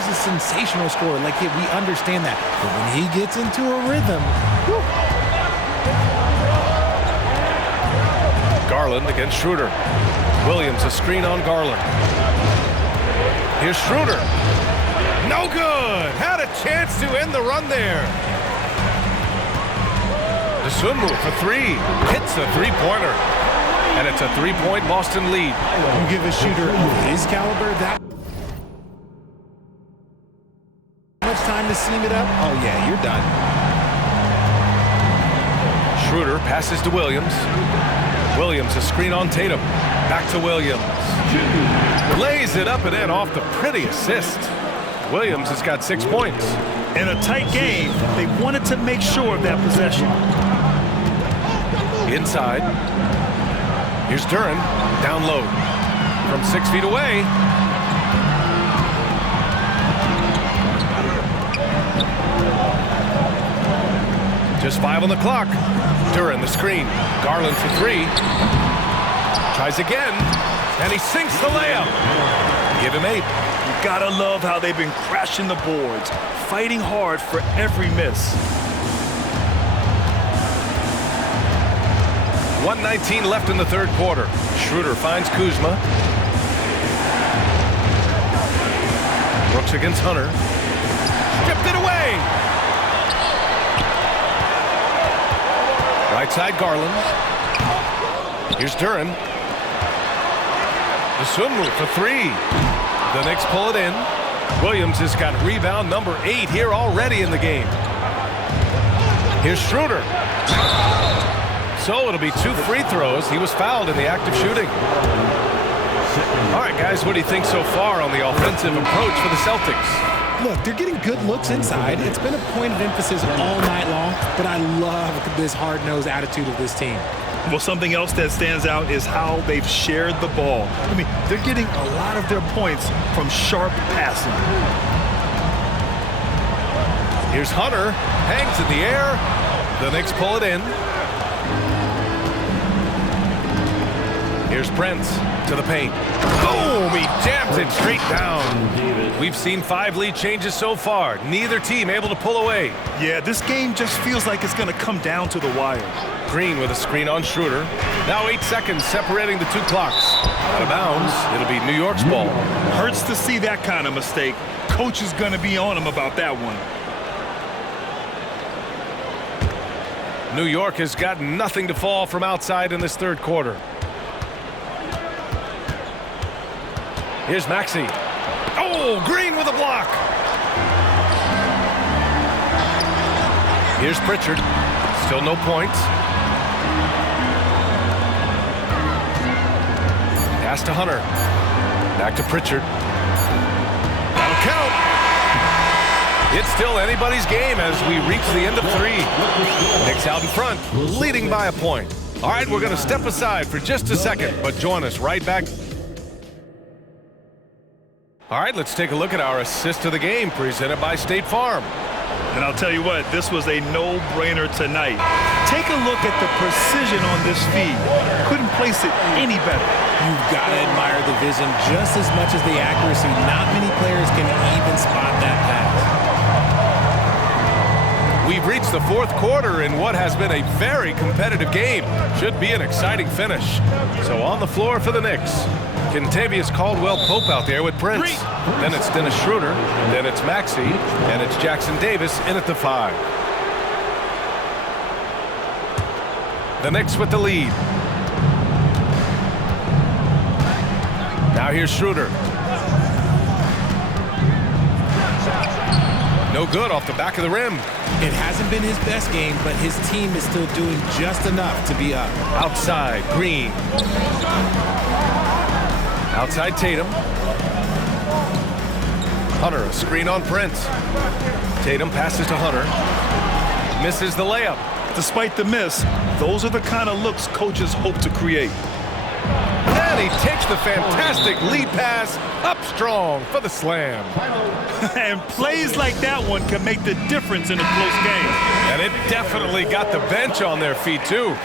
is a sensational scorer. Like, we understand that. But when he gets into a rhythm, whew. Garland against Schroeder. Williams, a screen on Garland. Here's Schroeder. No good. Had a chance to end the run there. Sunmu for three. Hits a three-pointer. And it's a three-point Boston lead. You give a shooter of his caliber that much time to seam it up? Oh, yeah, you're done. Schroeder passes to Williams. Williams, a screen on Tatum. Back to Williams. Lays it up and in off the pretty assist. Williams has got 6 points. In a tight game, they wanted to make sure of that possession. Inside. Here's Duren. Down low. From 6 feet away. Just 5 on the clock. Duren, the screen. Garland for 3. Tries again. And he sinks the layup. Give him 8. You gotta love how they've been crashing the boards, fighting hard for every miss. 1:19 left in the third quarter. Schroeder finds Kuzma. Brooks against Hunter. Stripped it away. Right side Garland. Here's Duren. The Sunmu for 3. The Knicks pull it in. Williams has got rebound number 8 here already in the game. Here's Schroeder. So it'll be 2 free throws. He was fouled in the act of shooting. All right, guys, what do you think so far on the offensive approach for the Celtics? Look, they're getting good looks inside. It's been a point of emphasis all night long, but I love this hard-nosed attitude of this team. Well, something else that stands out is how they've shared the ball. I mean, they're getting a lot of their points from sharp passing. Here's Hunter. Hangs in the air. The Knicks pull it in. Here's Prince to the paint. Boom! He jams it straight down. We've seen 5 lead changes so far. Neither team able to pull away. Yeah, this game just feels like it's going to come down to the wire. Green with a screen on Schroeder. Now 8 seconds separating the 2 clocks. Out of bounds. It'll be New York's ball. Hurts to see that kind of mistake. Coach is going to be on him about that one. New York has got nothing to fall from outside in this third quarter. Here's Maxey. Oh, Green with a block. Here's Pritchard. Still no points. Pass to Hunter. Back to Pritchard. That'll count. It's still anybody's game as we reach the end of 3. Knicks out in front, leading by a point. All right, we're going to step aside for just a second, but join us right back. All right, let's take a look at our assist of the game presented by State Farm. And I'll tell you what, this was a no-brainer tonight. Take a look at the precision on this feed. Couldn't place it any better. You've got to admire the vision just as much as the accuracy. Not many players can even spot that pass. We've reached the fourth quarter in what has been a very competitive game. Should be an exciting finish. So on the floor for the Knicks, Kentavious Caldwell-Pope out there with Prince. Then it's Dennis Schroeder. Then it's Maxey. And it's Jackson Davis in at the 5. The Knicks with the lead. Now here's Schroeder. No good off the back of the rim. It hasn't been his best game, but his team is still doing just enough to be up. Outside, Green. Outside Tatum. Hunter, a screen on Prince. Tatum passes to Hunter. Misses the layup. Despite the miss, those are the kind of looks coaches hope to create. And he takes the fantastic lead pass Up strong for the slam. And plays like that one can make the difference in a close game. And it definitely got the bench on their feet, too.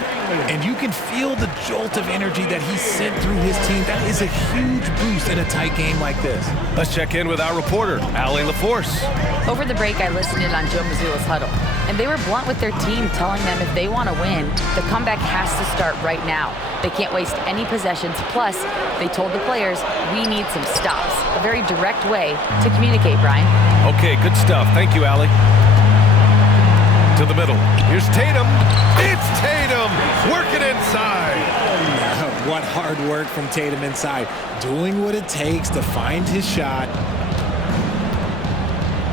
And you can feel the jolt of energy that he sent through his team. That is a huge boost in a tight game like this. Let's check in with our reporter, Allie LaForce. Over the break, I listened in on Joe Mazzulla's huddle, and they were blunt with their team, telling them if they want to win, the comeback has to start right now. They can't waste any possessions. Plus, they told the players, we need some stops. A very direct way to communicate, Brian. Okay, good stuff. Thank you, Allie. To the middle. Here's Tatum. It's Tatum working inside. What hard work from Tatum inside. Doing what it takes to find his shot.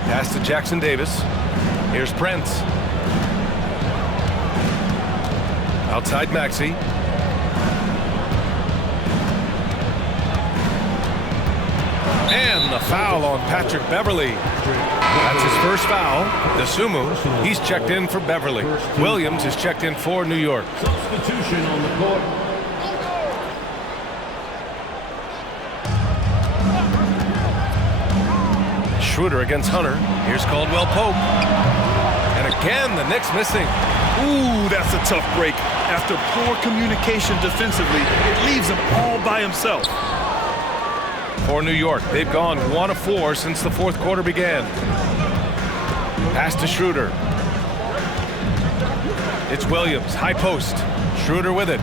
Pass to Jackson Davis. Here's Prince. Outside Maxey. And the foul on Patrick Beverly. That's his first foul. DeSumo, he's checked in for Beverly. Williams is checked in for New York. Substitution on the court. Schroeder against Hunter. Here's Caldwell Pope. And again, the Knicks missing. Ooh, that's a tough break. After poor communication defensively, it leaves him all by himself. For New York, they've gone 1 of 4 since the fourth quarter began. Pass to Schroeder. It's Williams, high post. Schroeder with it.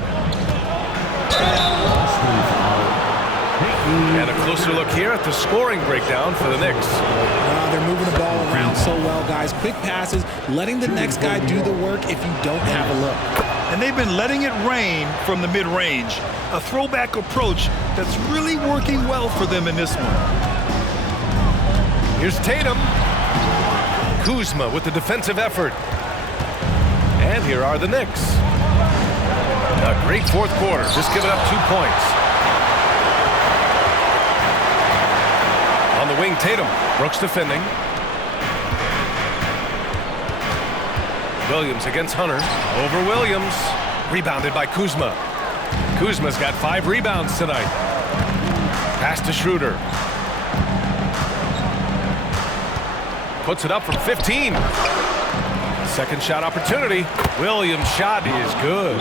And a closer look here at the scoring breakdown for the Knicks. They're moving the ball around so well, guys. Quick passes, letting the next guy do the work if you don't have a look. And they've been letting it rain from the mid-range. A throwback approach that's really working well for them in this one. Here's Tatum. Kuzma with the defensive effort. And here are the Knicks. A great fourth quarter, just giving up 2 points. On the wing, Tatum. Brooks defending. Williams against Hunter. Over Williams. Rebounded by Kuzma. Kuzma's got 5 rebounds tonight. Pass to Schroeder. Puts it up from 15. Second shot opportunity. Williams' shot is good.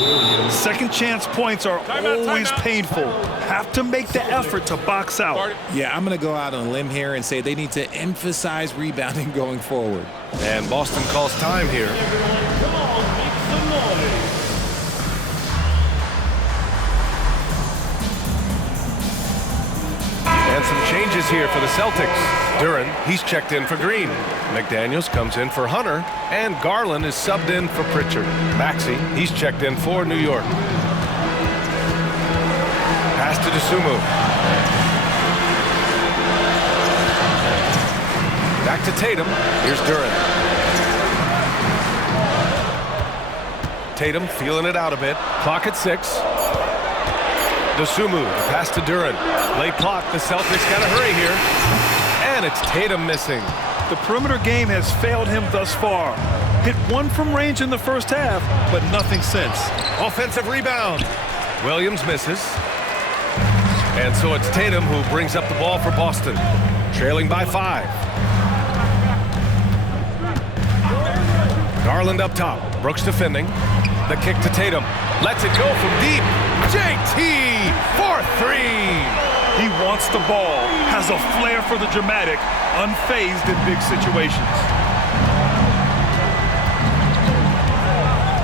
Second chance points are always painful. Have to make the effort to box out. Yeah, I'm going to go out on a limb here and say they need to emphasize rebounding going forward. And Boston calls time here. Come on, make some noise. And some changes here for the Celtics. Duran, he's checked in for Green. McDaniels comes in for Hunter. And Garland is subbed in for Pritchard. Maxey, he's checked in for New York. Pass to DeSumo. Back to Tatum. Here's Duran. Tatum feeling it out a bit. Clock at 6. DeSumo, the pass to Duran. Late clock, the Celtics got to hurry here. And it's Tatum missing. The perimeter game has failed him thus far. Hit 1 from range in the first half, but nothing since. Offensive rebound. Williams misses. And so it's Tatum who brings up the ball for Boston. Trailing by 5. Garland up top. Brooks defending. The kick to Tatum. Lets it go from deep. JT for 3. He wants the ball, has a flair for the dramatic, unfazed in big situations.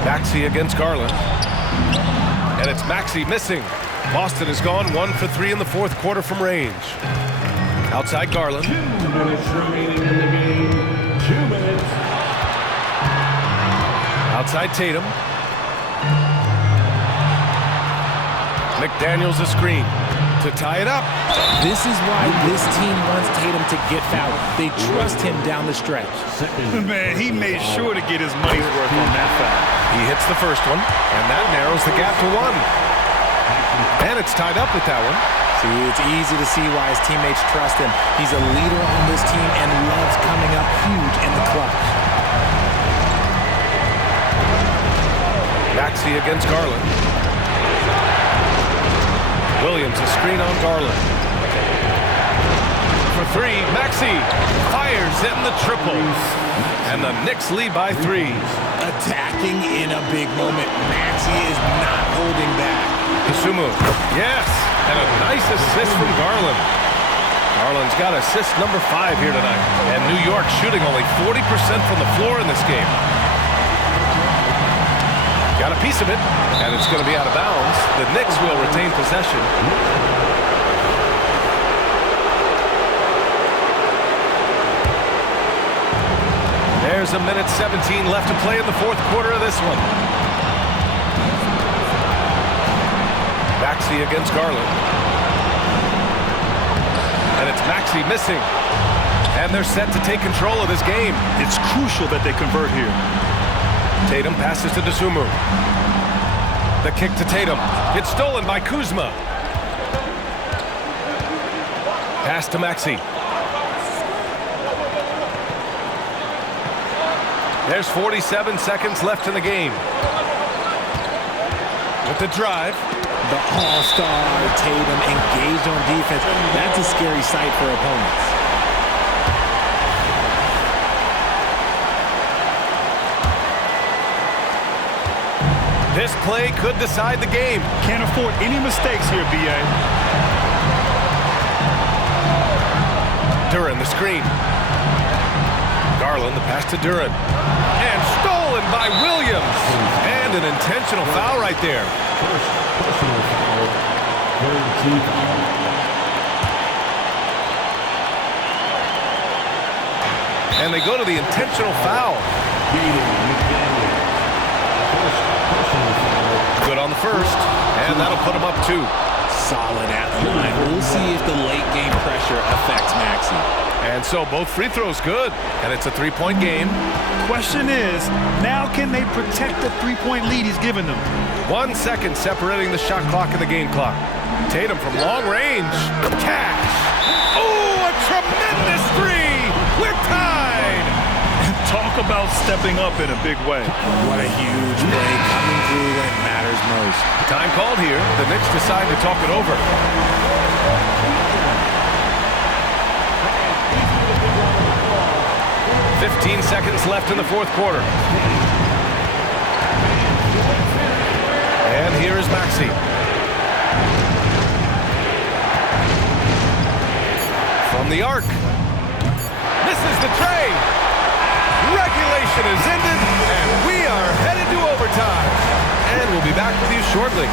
Maxey against Garland. And it's Maxey missing. Boston has gone 1 for 3 in the fourth quarter from range. Outside Garland. 2 minutes remaining in the game. 2 minutes. Outside Tatum. McDaniels a screen to tie it up. This is why this team wants Tatum to get fouled. They trust him down the stretch. Man, he made sure to get his money's worth on that foul. He hits the first one, and that narrows the gap to 1. And it's tied up with that one. See, it's easy to see why his teammates trust him. He's a leader on this team and loves coming up huge in the clutch. Maxey against Garland. Williams a screen on Garland. three. Maxey fires in the triple. And the Knicks lead by 3. Attacking in a big moment. Maxey is not holding back. Isumu, yes, and a nice assist from Garland. Garland's got assist number 5 here tonight. And New York shooting only 40% from the floor in this game. Got a piece of it, and it's going to be out of bounds. The Knicks will retain possession. There's a minute 17 left to play in the fourth quarter of this one. Maxey against Garland. And it's Maxey missing. And they're set to take control of this game. It's crucial that they convert here. Tatum passes to Isumu. The kick to Tatum. It's stolen by Kuzma. Pass to Maxey. There's 47 seconds left in the game. With the drive. The all-star Tatum engaged on defense. That's a scary sight for opponents. This play could decide the game. Can't afford any mistakes here, B.A. Duren, the screen. Garland, the pass to Duren. And stolen by Williams. And an intentional foul right there. Personal foul. Third team foul. And they go to the intentional foul. Good on the first. And that'll put him up 2. Solid at the line. We'll see if the late game pressure affects Maxey. And so both free throws good. And it's a 3-point game. Question is, now can they protect the 3-point lead he's given them? 1 second separating the shot clock and the game clock. Tatum from long range. Cash. Oh, a tremendous 3. We're tied. Talk about stepping up in a big way. What a huge play coming through when it matters most. Time called here. The Knicks decide to talk it over. 15 seconds left in the fourth quarter. And here is Maxey. From the arc. Misses the tray. Regulation is ended, and we are headed to overtime. And we'll be back with you shortly.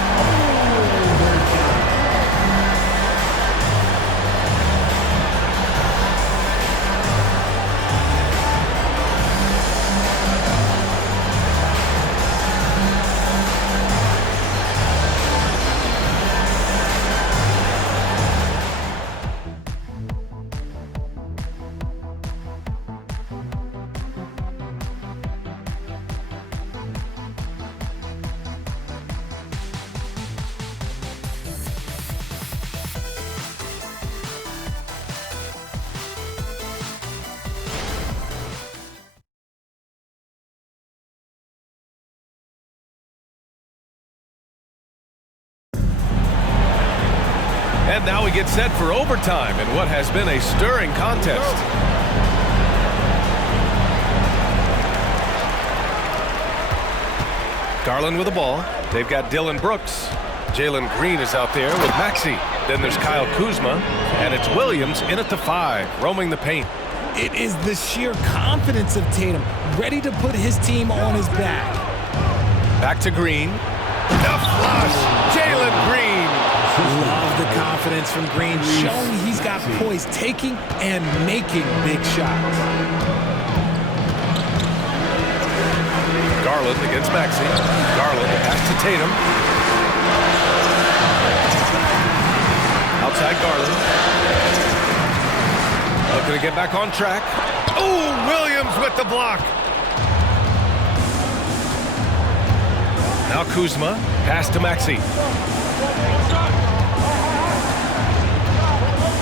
And now we get set for overtime in what has been a stirring contest. Garland with the ball. They've got Dylan Brooks. Jalen Green is out there with Maxey. Then there's Kyle Kuzma. And it's Williams in at the 5, roaming the paint. It is the sheer confidence of Tatum, ready to put his team on his back. Back to Green. The flush. Jalen Green. Love the confidence from Green, showing he's got poise, taking and making big shots. Garland against Maxey. Garland pass to Tatum. Outside Garland. Looking to get back on track. Oh, Williams with the block. Now Kuzma. Pass to Maxey.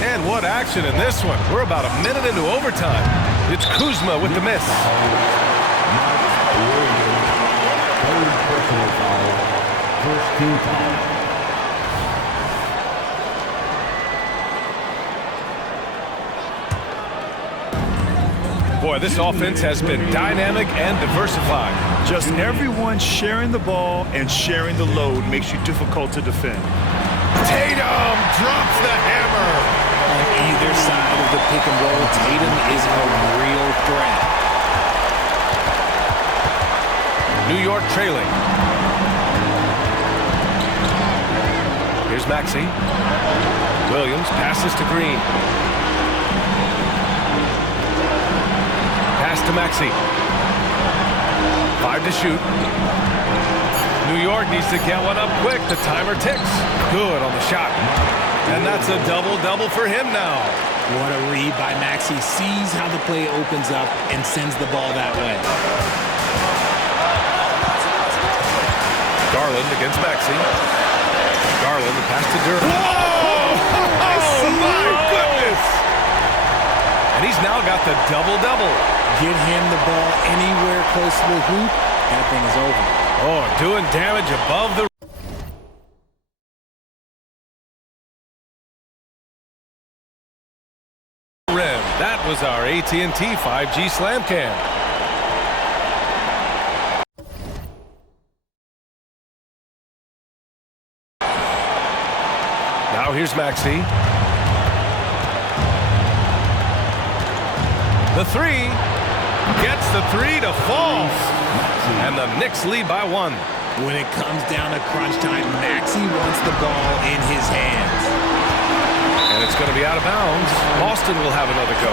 And what action in this one. We're about a minute into overtime. It's Kuzma with the miss. Third personal foul. First team foul. Boy, this offense has been dynamic and diversified. Just everyone sharing the ball and sharing the load makes you difficult to defend. Tatum drops the hammer. On either side of the pick and roll, Tatum is a real threat. New York trailing. Here's Maxey. Williams passes to Green. Pass to Maxey. 5 to shoot. New York needs to get one up quick. The timer ticks. Good on the shot. And that's a double-double for him now. What a read by Maxey. Sees how the play opens up and sends the ball that way. Garland against Maxey. Garland, the pass to Durham. Whoa! Oh, my goodness! And he's now got the double-double. Get him the ball anywhere close to the hoop, that thing is over. Oh, doing damage above the rim. That was our AT&T 5G Slam Cam. Now here's Maxey. The three. Gets the three to fall. And the Knicks lead by 1. When it comes down to crunch time, Maxey wants the ball in his hands. And it's going to be out of bounds. Boston will have another go.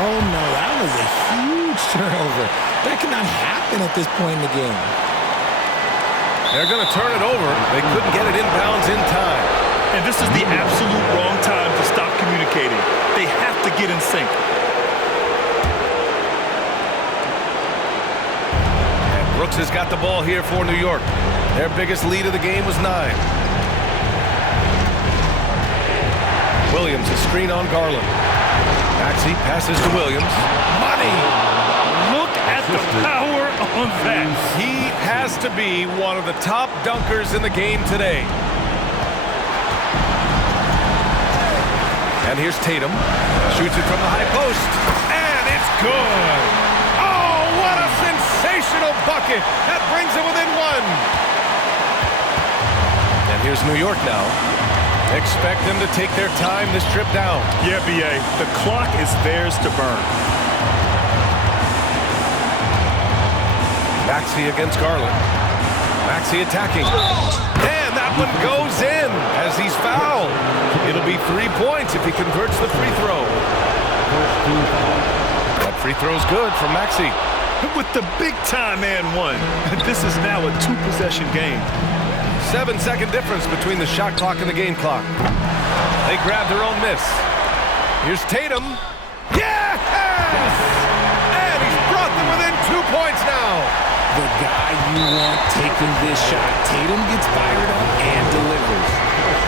Oh no, that was a huge turnover. That cannot happen at this point in the game. They're going to turn it over. They couldn't get it inbounds in time. And this is the absolute wrong time to stop communicating. They have to get in sync. Brooks has got the ball here for New York. Their biggest lead of the game was 9. Williams, a screen on Garland. Maxey passes to Williams. Money! Look at the power on that. He has to be one of the top dunkers in the game today. And here's Tatum. Shoots it from the high post. And it's good! Oh, what a sensational bucket! That brings it within 1. And here's New York now. Expect them to take their time this trip down. Yeah, B.A. The clock is theirs to burn. Maxey against Garland. Maxey attacking. And that one goes in as he's fouled. It'll be 3 points if he converts the free throw. That free throw's good from Maxey. With the big-time and 1. This is now a 2-possession game. 7-second difference between the shot clock and the game clock. They grab their own miss. Here's Tatum. Yes! And he's brought them within 2 points now. The guy you want taking this shot. Tatum gets fired up and delivers.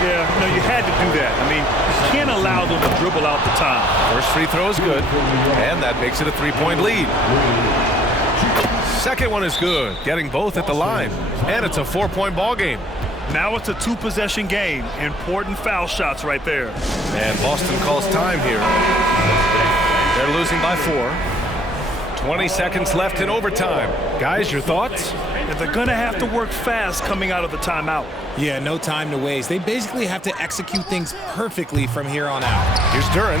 Yeah, no, you had to do that. I mean, you can't allow them to dribble out the time. First free throw is good, and that makes it a 3-point lead. Second one is good, getting both at the line. And it's a 4-point ball game. Now it's a 2-possession game. Important foul shots right there. And Boston calls time here. They're losing by 4. 20 seconds left in overtime. Guys, your thoughts? And they're going to have to work fast coming out of the timeout. Yeah, no time to waste. They basically have to execute things perfectly from here on out. Here's Duran.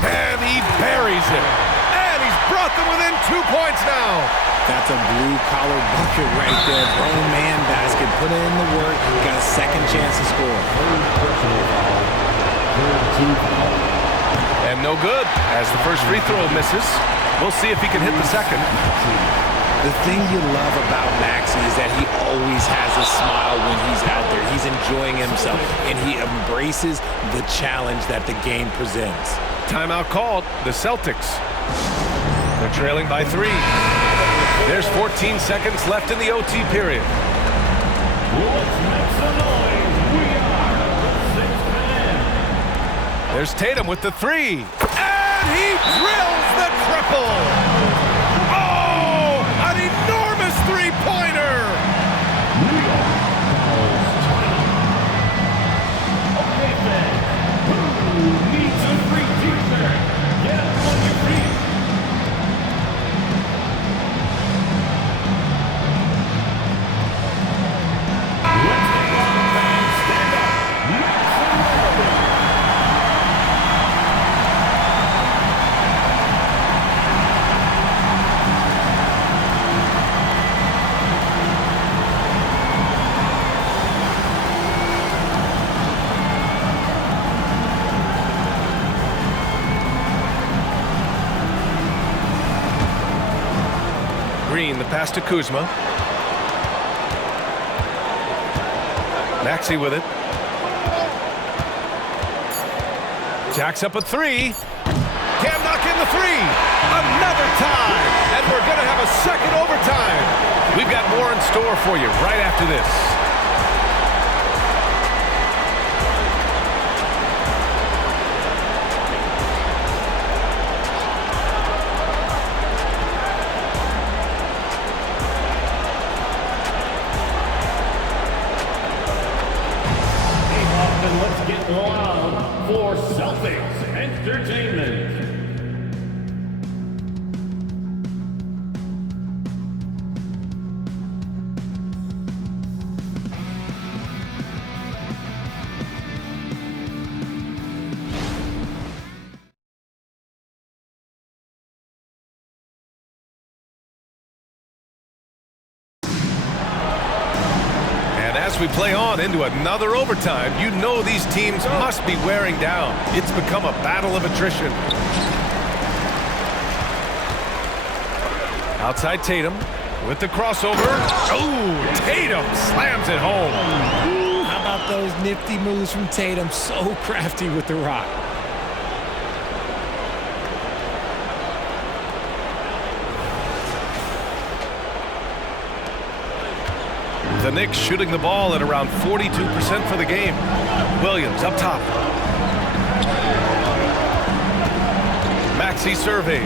And he buries it. And he's brought them within 2 points now. That's a blue-collar bucket right there. Grown man basket. Put in the work. Got a second chance to score. And no good as the first free throw misses. We'll see if he can hit the second. The thing you love about Maxey is that he always has a smile when he's out there. He's enjoying himself, and he embraces the challenge that the game presents. Timeout called. The Celtics. They're trailing by 3. There's 14 seconds left in the OT period. There's Tatum with the 3. And he drills the triple. Oh, an enormous three-pointer. Okay, then. Who needs a free t-shirt? Get one 13, the pass to Kuzma. Maxey with it. Jacks up a three. Can't knock in the three. Another time. And we're going to have a second overtime. We've got more in store for you right after this. Let's get loud for Celtics Entertainment. As we play on into another overtime, you know these teams must be wearing down. It's become a battle of attrition. Outside Tatum with the crossover. Oh, Tatum slams it home. Ooh, how about those nifty moves from Tatum? So crafty with the rock. The Knicks shooting the ball at around 42% for the game. Williams up top. Maxey surveys.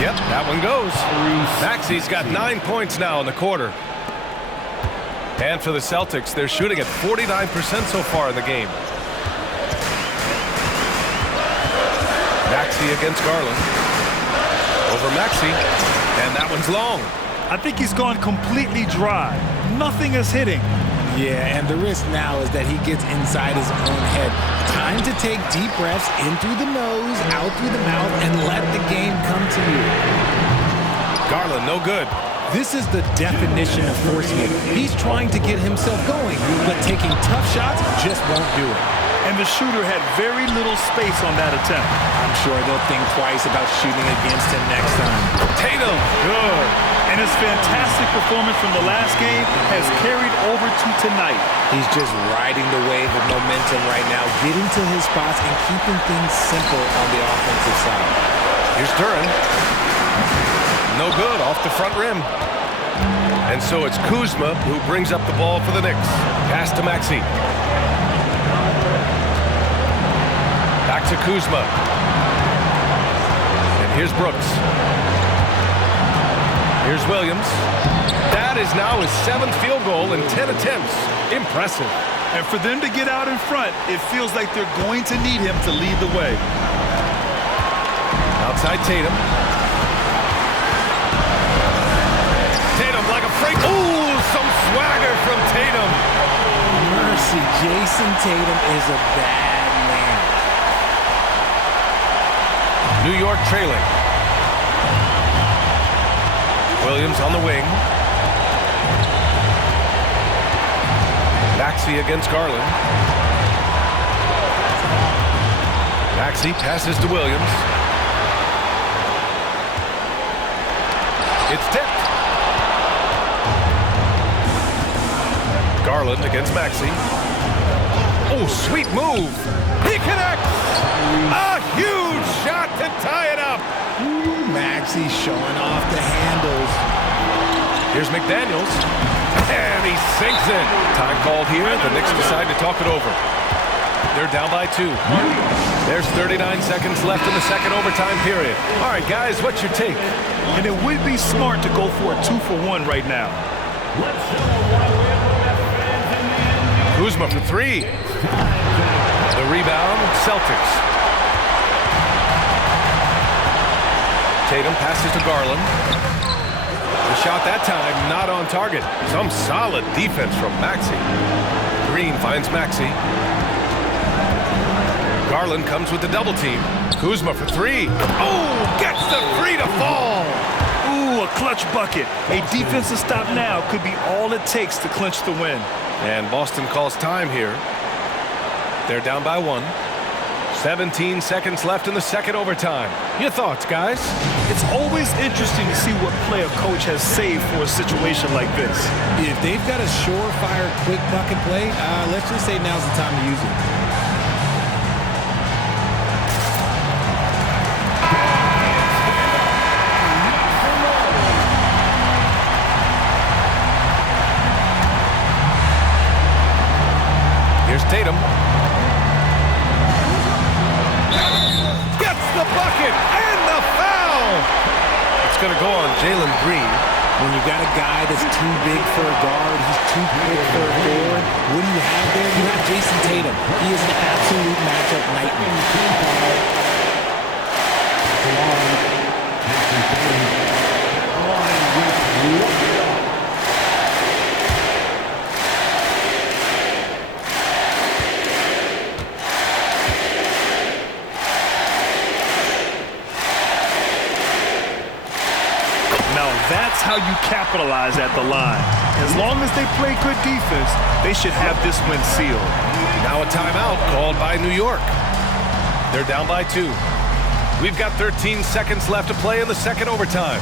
Yep, that one goes. Maxey's got 9 points now in the quarter. And for the Celtics, they're shooting at 49% so far in the game. Maxey against Garland. Over Maxey. And that one's long. I think he's gone completely dry. Nothing is hitting. Yeah, and the risk now is that he gets inside his own head. Time to take deep breaths in through the nose, out through the mouth, and let the game come to you. Garland, no good. This is the definition of forcing it. He's trying to get himself going, but taking tough shots just won't do it. And the shooter had very little space on that attempt. I'm sure they'll think twice about shooting against him next time. Tatum, good. And his fantastic performance from the last game has carried over to tonight. He's just riding the wave of momentum right now, getting to his spots and keeping things simple on the offensive side. Here's Duran. No good, off the front rim. And so it's Kuzma who brings up the ball for the Knicks. Pass to Maxey. Back to Kuzma. And here's Brooks. Here's Williams. That is now his 7th field goal in 10 attempts. Impressive. And for them to get out in front, it feels like they're going to need him to lead the way. Outside Tatum. Tatum like a freight. Ooh, some swagger from Tatum. Mercy, Jason Tatum is a bad man. New York trailing. Williams on the wing. Maxey against Garland. Maxey passes to Williams. It's tipped. Garland against Maxey. Oh, sweet move. He connects. A huge shot to tie it up. Maxey showing off the handles. Here's McDaniels. And he sinks it. Time called here. The Knicks decide to talk it over. They're down by 2. There's 39 seconds left in the second overtime period. All right, guys, what's your take? And it would be smart to go for a 2-for-1 right now. Kuzma for 3. The rebound, Celtics. Tatum passes to Garland. The shot that time not on target. Some solid defense from Maxey. Green finds Maxey. Garland comes with the double team. Kuzma for 3. Oh, gets the 3 to fall. Ooh, a clutch bucket. A defensive stop now could be all it takes to clinch the win. And Boston calls time here. They're down by 1. 17 seconds left in the second overtime. Your thoughts, guys? It's always interesting to see what play a coach has saved for a situation like this. If they've got a surefire, quick bucket play, let's just say now's the time to use it. Here's Tatum. Gets the bucket and the foul. It's going to go on Jalen Green. When you got a guy that's too big for a guard, he's too quick for a forward, what do you have there? You have Jason Tatum. He is an absolute matchup nightmare. That's how you capitalize at the line. As long as they play good defense, they should have this win sealed. Now a timeout called by New York. They're down by 2. We've got 13 seconds left to play in the second overtime.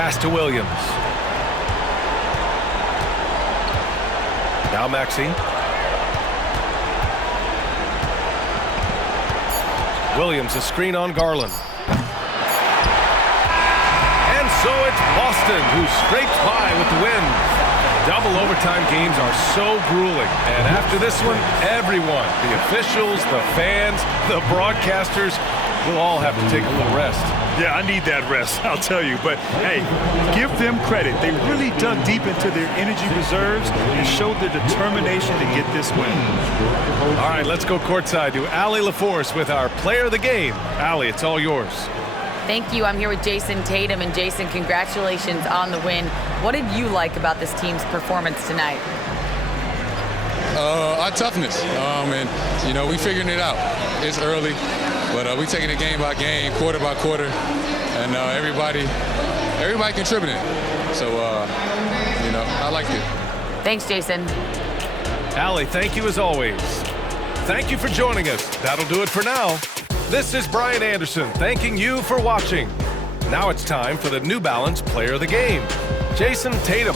Pass to Williams. Now Maxey. Williams, a screen on Garland. And so it's Boston who scrapes by with the win. Double overtime games are so grueling. And after this one, everyone, the officials, the fans, the broadcasters, will all have to take a little rest. Yeah, I need that rest, I'll tell you. But, hey, give them credit. They really dug deep into their energy reserves and showed their determination to get this win. All right, let's go courtside to Allie LaForce with our player of the game. Allie, it's all yours. Thank you. I'm here with Jason Tatum. And, Jason, congratulations on the win. What did you like about this team's performance tonight? Our toughness. And, you know, we figuring it out. It's early. But we taking it game by game, quarter by quarter, and everybody contributing. So, you know, I liked it. Thanks, Jason. Allie, thank you as always. Thank you for joining us. That'll do it for now. This is Brian Anderson thanking you for watching. Now it's time for the New Balance Player of the Game, Jason Tatum.